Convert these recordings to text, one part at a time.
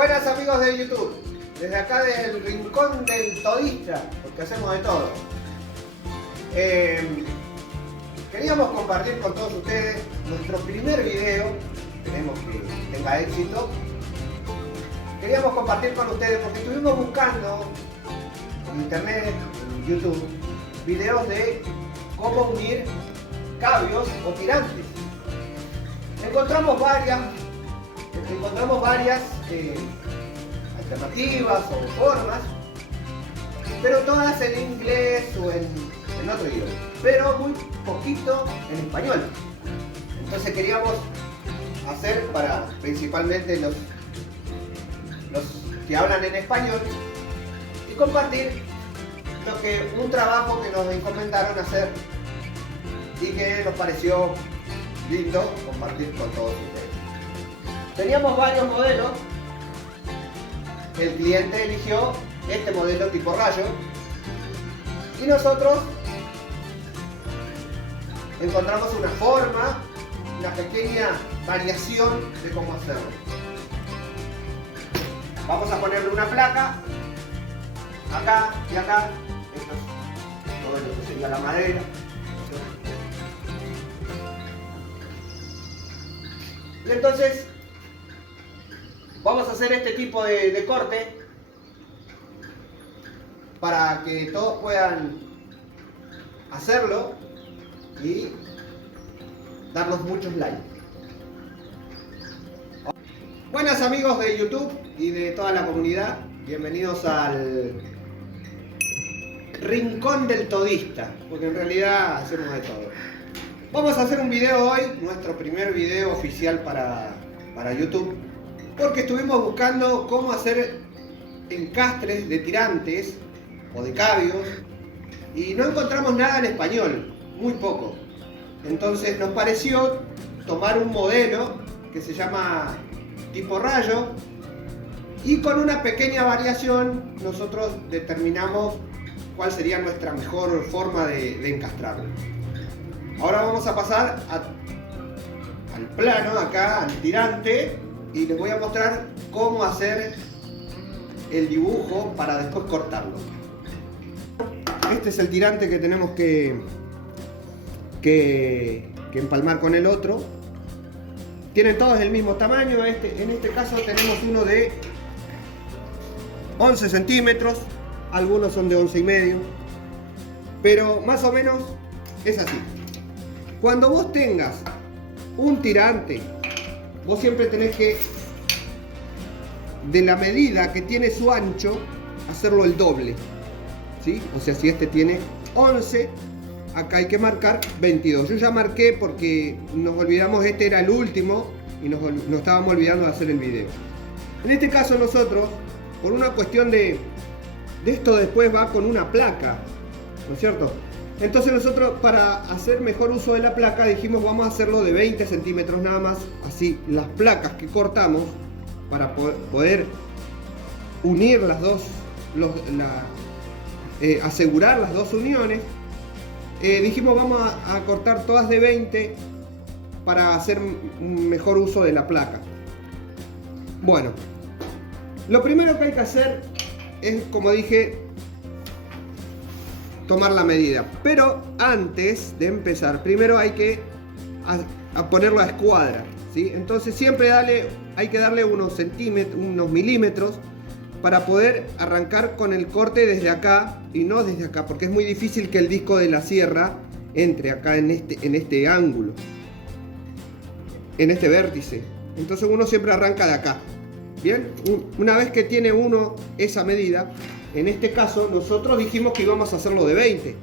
Buenas amigos de YouTube, desde acá del Rincón del Todista, porque hacemos de todo. Queríamos compartir con todos ustedes nuestro primer video, esperemos que tenga éxito. Queríamos compartir con ustedes porque estuvimos buscando en internet, en YouTube, videos de cómo unir cabios o tirantes. Encontramos varias alternativas o formas, pero todas en inglés o en otro idioma, pero muy poquito en español. Entonces queríamos hacer para principalmente los que hablan en español y compartir un trabajo que nos encomendaron hacer y que nos pareció lindo compartir con todos ustedes. Teníamos varios modelos. El cliente eligió este modelo tipo rayo y nosotros encontramos una forma, una pequeña variación de cómo hacerlo. Vamos a ponerle una placa acá y acá. Esto es todo lo que sería la madera. Y entonces vamos a hacer este tipo de corte para que todos puedan hacerlo y darnos muchos likes. Buenas amigos de YouTube y de toda la comunidad, bienvenidos al Rincón del Todista, porque en realidad hacemos de todo. Vamos a hacer un video hoy, nuestro primer video oficial para YouTube, porque estuvimos buscando cómo hacer encastres de tirantes o de cabios y no encontramos nada en español, muy poco. Entonces nos pareció tomar un modelo que se llama tipo rayo y con una pequeña variación nosotros determinamos cuál sería nuestra mejor forma de encastrarlo. Ahora vamos a pasar al plano, acá al tirante, y les voy a mostrar cómo hacer el dibujo para después cortarlo. Este es el tirante que tenemos que empalmar con el otro. Tienen todos el mismo tamaño. En este caso tenemos uno de 11 centímetros, algunos son de 11,5, pero más o menos es así. Cuando vos tengas un tirante, vos siempre tenés que, de la medida que tiene su ancho, hacerlo el doble, ¿sí? O sea, si este tiene 11, acá hay que marcar 22. Yo ya marqué porque nos olvidamos, este era el último y nos estábamos olvidando de hacer el video. En este caso nosotros, por una cuestión de esto después va con una placa, ¿no es cierto? Entonces nosotros, para hacer mejor uso de la placa, dijimos vamos a hacerlo de 20 centímetros nada más. Así las placas que cortamos, para poder unir las dos, asegurar las dos uniones, dijimos vamos a cortar todas de 20 para hacer un mejor uso de la placa. Bueno, lo primero que hay que hacer es, como dije, tomar la medida, pero antes de empezar, primero hay que ponerlo a escuadra, ¿sí? Entonces siempre hay que darle unos centímetros, unos milímetros, para poder arrancar con el corte desde acá y no desde acá, porque es muy difícil que el disco de la sierra entre acá en este ángulo, en este vértice. Entonces uno siempre arranca de acá. Bien, una vez que tiene uno esa medida, en este caso nosotros dijimos que íbamos a hacerlo de 20,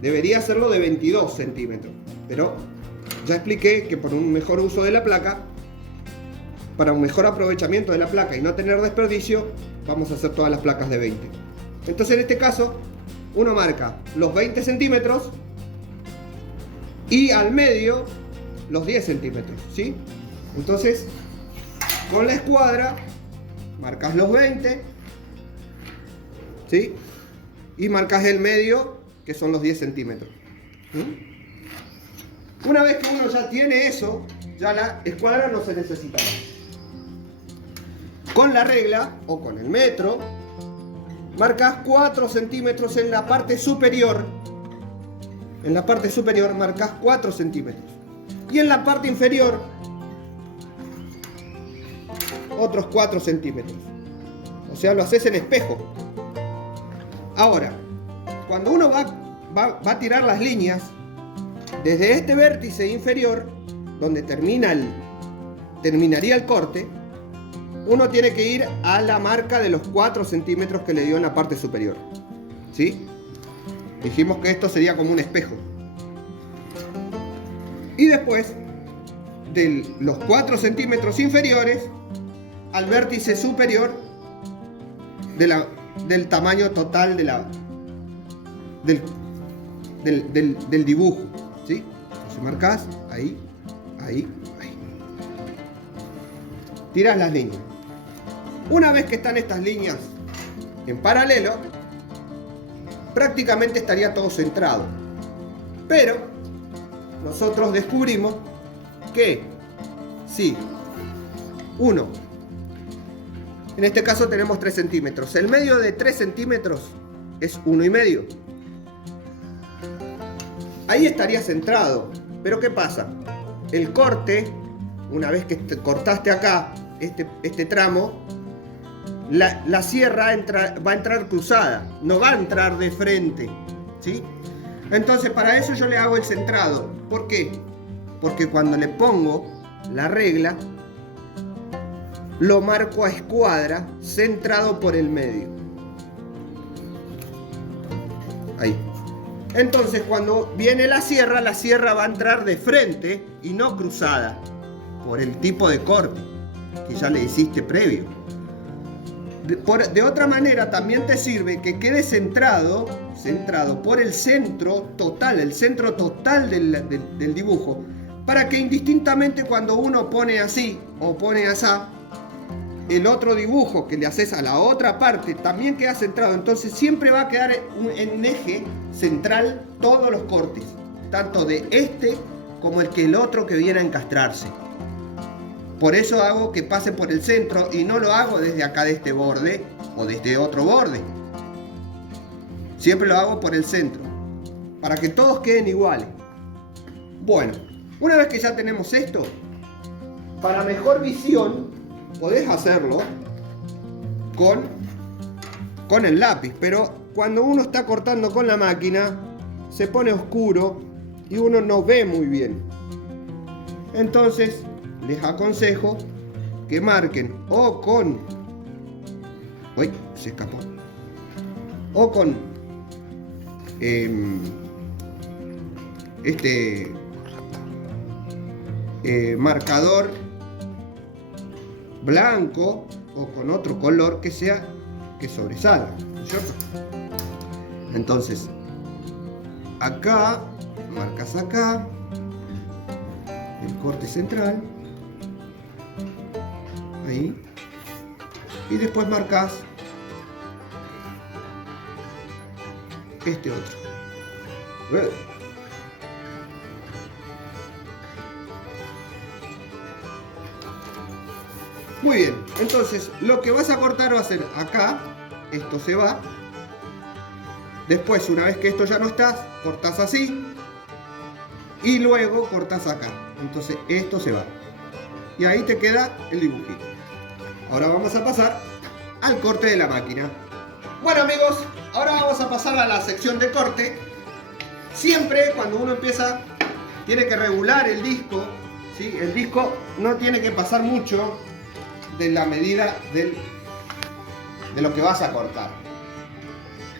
debería hacerlo de 22 centímetros, pero ya expliqué que por un mejor uso de la placa, para un mejor aprovechamiento de la placa y no tener desperdicio, vamos a hacer todas las placas de 20. Entonces en este caso uno marca los 20 centímetros y al medio los 10 centímetros, ¿sí? Entonces con la escuadra marcas los 20, ¿sí? Y marcas el medio, que son los 10 centímetros. Una vez que uno ya tiene eso, ya la escuadra no se necesita más. con la regla o con el metro, marcas 4 centímetros en la parte superior. En la parte superior marcas 4 centímetros. Y en la parte inferior, otros 4 centímetros. O sea, lo haces en espejo. Ahora, cuando uno va a tirar las líneas, desde este vértice inferior, donde terminaría el corte, uno tiene que ir a la marca de los 4 centímetros que le dio en la parte superior. ¿Sí? Dijimos que esto sería como un espejo. Y después, de los 4 centímetros inferiores al vértice superior del tamaño total del dibujo. ¿Sí? Entonces marcas ahí, ahí, ahí. Tiras las líneas. Una vez que están estas líneas en paralelo, prácticamente estaría todo centrado. Pero nosotros descubrimos que si uno, en este caso tenemos 3 centímetros, el medio de 3 centímetros es 1,5. Ahí estaría centrado. Pero ¿qué pasa? El corte, una vez que cortaste acá este tramo, la sierra va a entrar cruzada, no va a entrar de frente, ¿sí? Entonces para eso yo le hago el centrado. ¿Por qué? Porque cuando le pongo la regla, lo marco a escuadra, centrado por el medio. Ahí. Entonces cuando viene la sierra va a entrar de frente y no cruzada, por el tipo de corte que ya le hiciste previo. De otra manera también te sirve que quede centrado por el centro total, del dibujo, para que indistintamente cuando uno pone así o pone asá, el otro dibujo que le haces a la otra parte también queda centrado. Entonces siempre va a quedar en eje central todos los cortes, tanto de este como el otro que viene a encastrarse. Por eso hago que pase por el centro y no lo hago desde acá de este borde o desde otro borde. Siempre lo hago por el centro, para que todos queden iguales. Bueno, una vez que ya tenemos esto, para mejor visión podés hacerlo con el lápiz, pero cuando uno está cortando con la máquina se pone oscuro y uno no ve muy bien. Entonces les aconsejo que marquen o con... ¡Uy! Se escapó. O con marcador blanco o con otro color que sobresalga, ¿no es cierto? Entonces, acá, marcas acá, el corte central, ahí, y después marcas este otro. Muy bien, entonces lo que vas a cortar va a ser acá, esto se va. Después, una vez que esto ya no está, cortas así y luego cortas acá. Entonces esto se va y ahí te queda el dibujito. Ahora vamos a pasar al corte de la máquina. Bueno amigos, ahora vamos a pasar a la sección de corte. Siempre cuando uno empieza tiene que regular el disco, ¿sí? El disco no tiene que pasar mucho de la medida de lo que vas a cortar.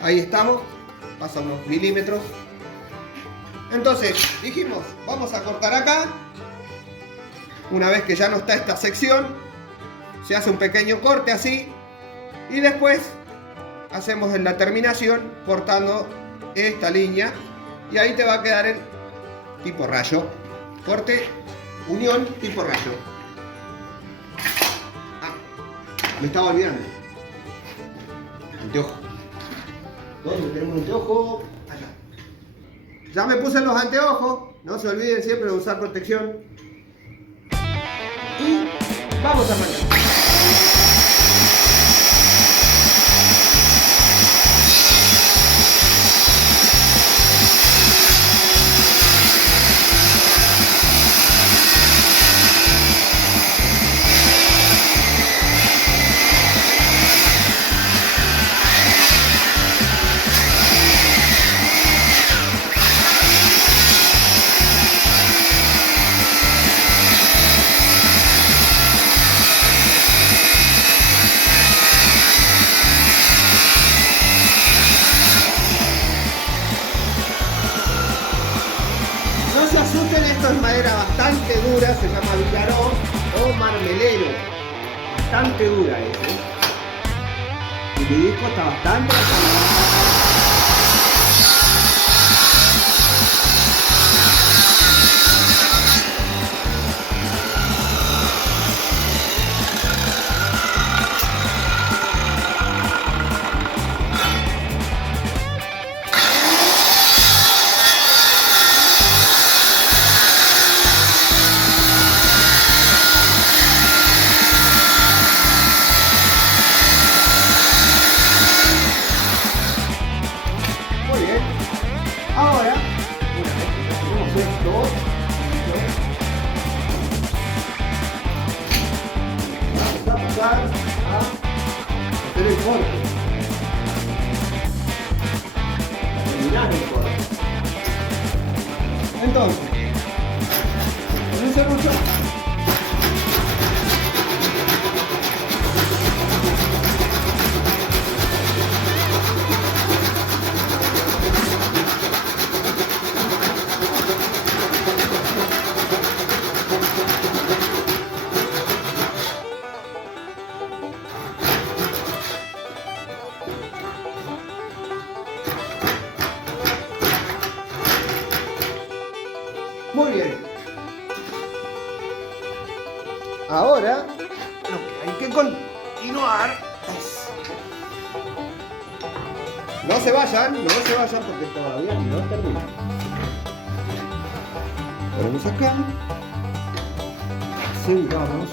Ahí estamos, pasa unos milímetros. Entonces dijimos, vamos a cortar acá. Una vez que ya no está esta sección, se hace un pequeño corte así y después hacemos en la terminación cortando esta línea y ahí te va a quedar en tipo rayo. Corte, unión, tipo rayo. Me estaba olvidando. Anteojo. ¿Dónde tenemos un anteojo? Allá. Ya me puse los anteojos. No se olviden siempre de usar protección. Y vamos a arrancar. se llama Villarós o Marmelero. Bastante dura es, Y mi disco está bastante ahora, una vez que tenemos esto, vamos a pasar a hacer el corte. A terminar el corte. Entonces, con un serrucho, muy bien. Ahora lo que hay que continuar es... No se vayan porque todavía no termina. Ponemos acá. Sentamos.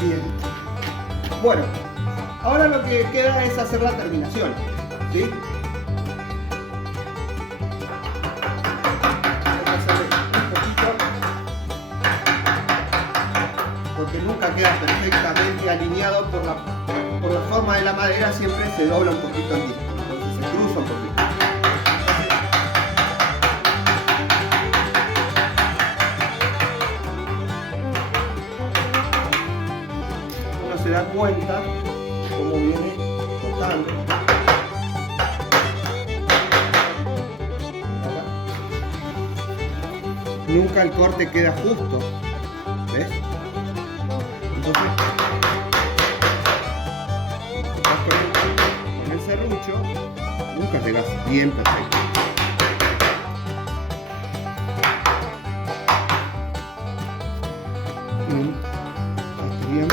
Bien. Bueno, ahora lo que queda es hacer la terminación, ¿sí? Hay que hacerle un poquito, porque nunca queda perfectamente alineado por la forma de la madera, siempre se dobla un poquito el disco, entonces se cruza un poquito. Se da cuenta cómo viene cortando. Nunca el corte queda justo, ¿ves? Entonces, con el serrucho nunca llegas bien perfecto. Bien.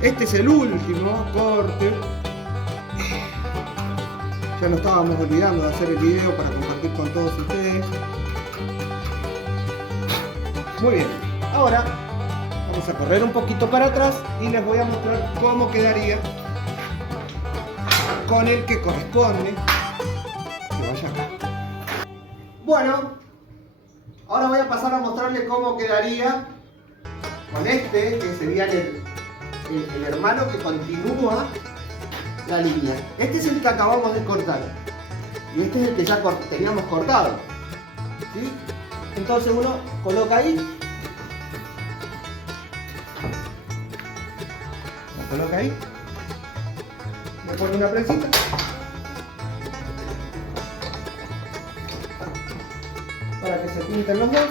Este es el último corte. Ya nos estábamos olvidando de hacer el video para compartir con todos ustedes. Muy bien, ahora vamos a correr un poquito para atrás y les voy a mostrar cómo quedaría con el que corresponde que vaya acá. Bueno, ahora voy a pasar a mostrarles cómo quedaría con este, que sería el hermano que continúa la línea. Este es el que acabamos de cortar y este es el que ya teníamos cortado, ¿sí? Entonces uno coloca ahí, lo coloca ahí, le pone una prensita para que se pinten los dos.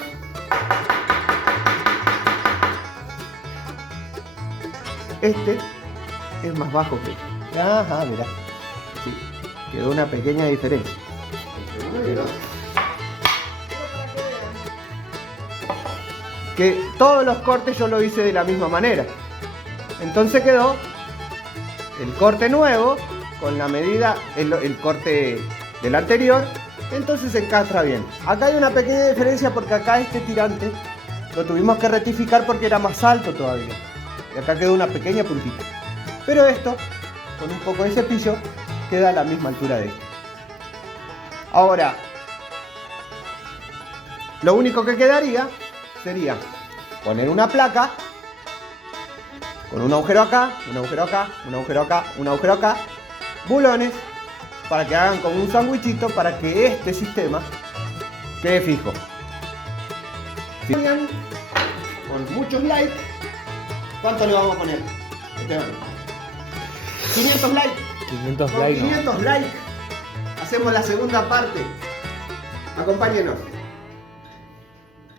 Este es más bajo que este. Ajá, mirá. Sí, quedó una pequeña diferencia. Que todos los cortes yo lo hice de la misma manera. Entonces quedó el corte nuevo con la medida, el corte del anterior. Entonces se encastra bien. Acá hay una pequeña diferencia porque acá este tirante lo tuvimos que rectificar porque era más alto todavía. Y acá quedó una pequeña puntita. Pero esto con un poco de cepillo queda a la misma altura de este. Ahora, lo único que quedaría sería poner una placa con un agujero acá, un agujero acá, un agujero acá, un agujero acá, bulones para que hagan como un sándwichito para que este sistema quede fijo. Si ponen con muchos likes, ¿cuánto le vamos a poner? 500 likes. 500 Con likes. 500 likes hacemos la segunda parte. Acompáñenos.